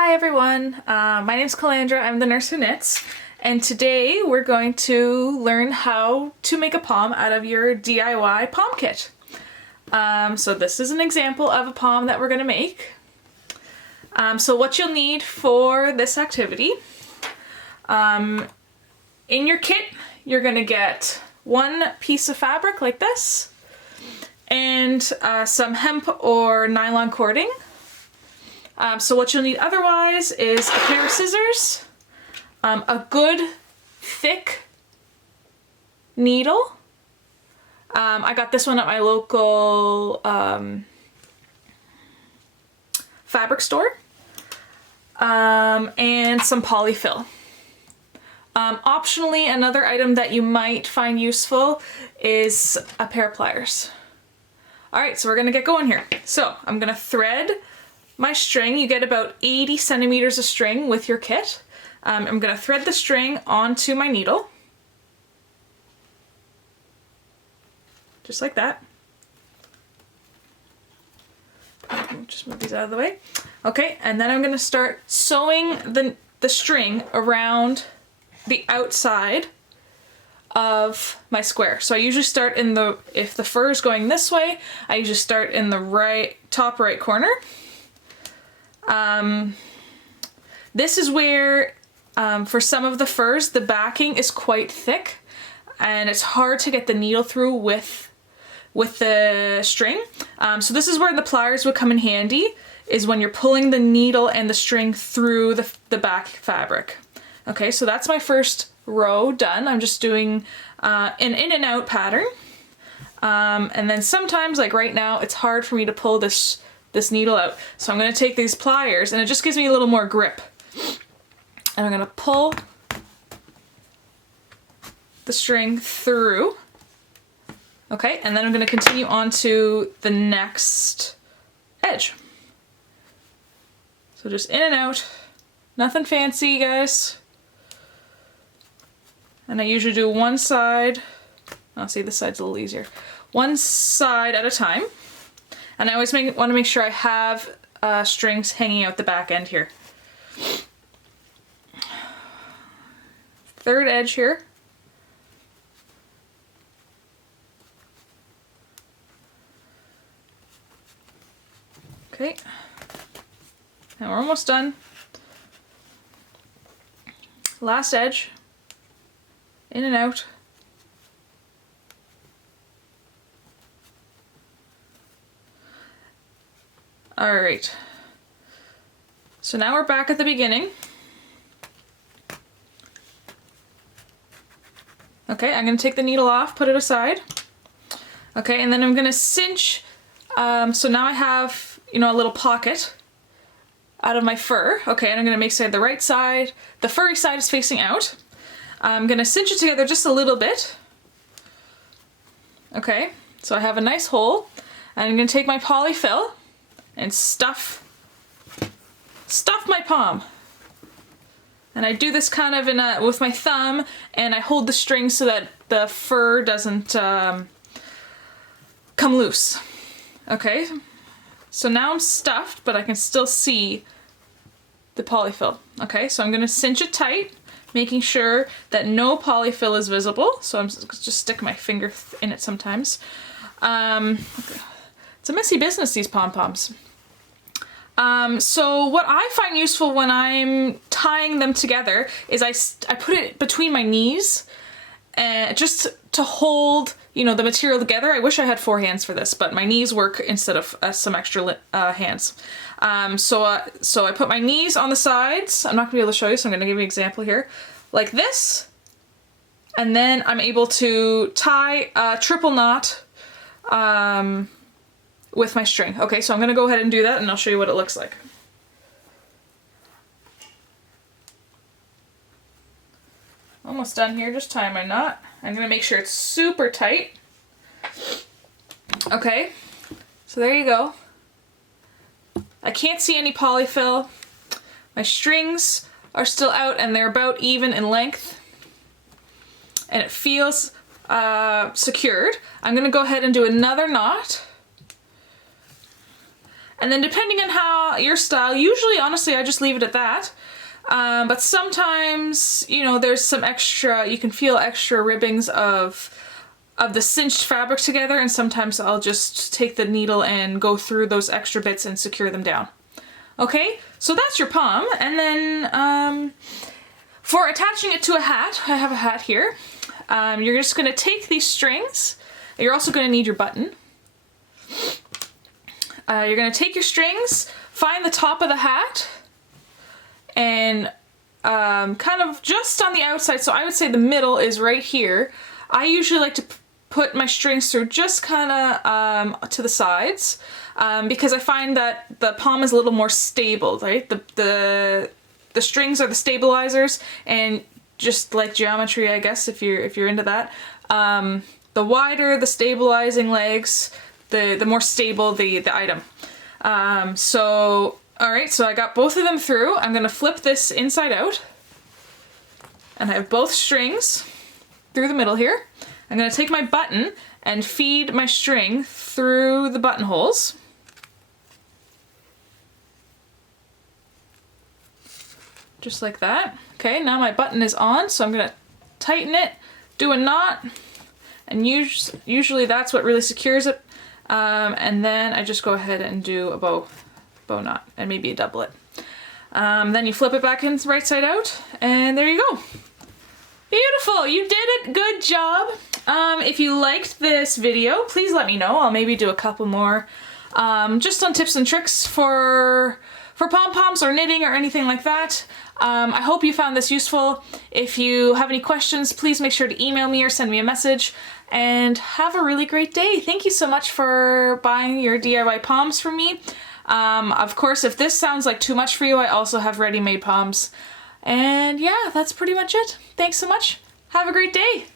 Hi everyone, my name's Calandra, I'm the nurse who knits, and today we're going to learn how to make a pom out of your DIY pom kit. So this is an example of a pom that we're going to make. So what you'll need for this activity, in your kit you're going to get one piece of fabric like this, and some hemp or nylon cording. So what you'll need otherwise is a pair of scissors, a good thick needle. I got this one at my local fabric store, and some polyfill. Optionally, another item that you might find useful is a pair of pliers. Alright, so we're gonna get going here. So I'm gonna thread my string. You get about 80 centimeters of string with your kit. I'm going to thread the string onto my needle. Just like that. Just move these out of the way. Okay, and then I'm going to start sewing the string around the outside of my square. So I usually start in if the fur is going this way, I usually start in the top right corner. This is where, for some of the furs, the backing is quite thick and it's hard to get the needle through with the string. So this is where the pliers would come in handy, is when you're pulling the needle and the string through the back fabric. Okay, so that's my first row done. I'm just doing an in and out pattern. And then sometimes, like right now, it's hard for me to pull this needle out. So I'm going to take these pliers, and it just gives me a little more grip. And I'm going to pull the string through. Okay, and then I'm going to continue on to the next edge. So just in and out. Nothing fancy, guys. And I usually do one side. I'll see, this side's a little easier. One side at a time. And I always want to make sure I have strings hanging out the back end here. Third edge here. Okay. Now we're almost done. Last edge. In and out. Alright, so now we're back at the beginning. Okay, I'm going to take the needle off, put it aside. Okay, and then I'm going to cinch, so now I have, a little pocket out of my fur. Okay, and I'm going to make sure the right side, the furry side is facing out. I'm going to cinch it together just a little bit. Okay, so I have a nice hole, and I'm going to take my polyfill and stuff my pom. And I do this kind of with my thumb, and I hold the string so that the fur doesn't come loose. Okay, so now I'm stuffed, but I can still see the polyfill. Okay, so I'm going to cinch it tight, making sure that no polyfill is visible. So I'm just stick my finger in it sometimes. Okay. It's a messy business, these pom-poms. So what I find useful when I'm tying them together is I put it between my knees, just to hold, the material together. I wish I had 4 hands for this, but my knees work instead of some extra hands. So I put my knees on the sides. I'm not gonna be able to show you, so I'm gonna give you an example here. Like this, and then I'm able to tie a triple knot, with my string. Okay, so I'm going to go ahead and do that, and I'll show you what it looks like. Almost done here, just tying my knot. I'm going to make sure it's super tight. Okay, so there you go. I can't see any polyfill. My strings are still out, and they're about even in length. And it feels secured. I'm going to go ahead and do another knot. And then depending on how your style, usually honestly I just leave it at that. But sometimes, you know, there's some extra, you can feel extra ribbings of the cinched fabric together, and sometimes I'll just take the needle and go through those extra bits and secure them down. Okay, so that's your pom, and then for attaching it to a hat, I have a hat here. You're just gonna take these strings. You're also gonna need your button. You're gonna take your strings, find the top of the hat, and kind of just on the outside, so I would say the middle is right here. I usually like to put my strings through just kind of to the sides, because I find that the pom is a little more stable, right? The strings are the stabilizers, and just like geometry, I guess, if you're into that, the wider the stabilizing legs, the more stable the item. So alright, so I got both of them through. I'm gonna flip this inside out, and I have both strings through the middle here. I'm gonna take my button and feed my string through the buttonholes. Just like that. Okay, now my button is on, so I'm gonna tighten it, do a knot, and usually that's what really secures it. And then I just go ahead and do a bow knot, and maybe a doublet. Then you flip it back in right side out, and there you go. Beautiful, you did it, good job. If you liked this video, please let me know. I'll maybe do a couple more, just on tips and tricks for pom-poms or knitting or anything like that. I hope you found this useful. If you have any questions, please make sure to email me or send me a message, and have a really great day. Thank you so much for buying your DIY poms from me. Of course, if this sounds like too much for you, I also have ready-made poms. And yeah, that's pretty much it. Thanks so much. Have a great day.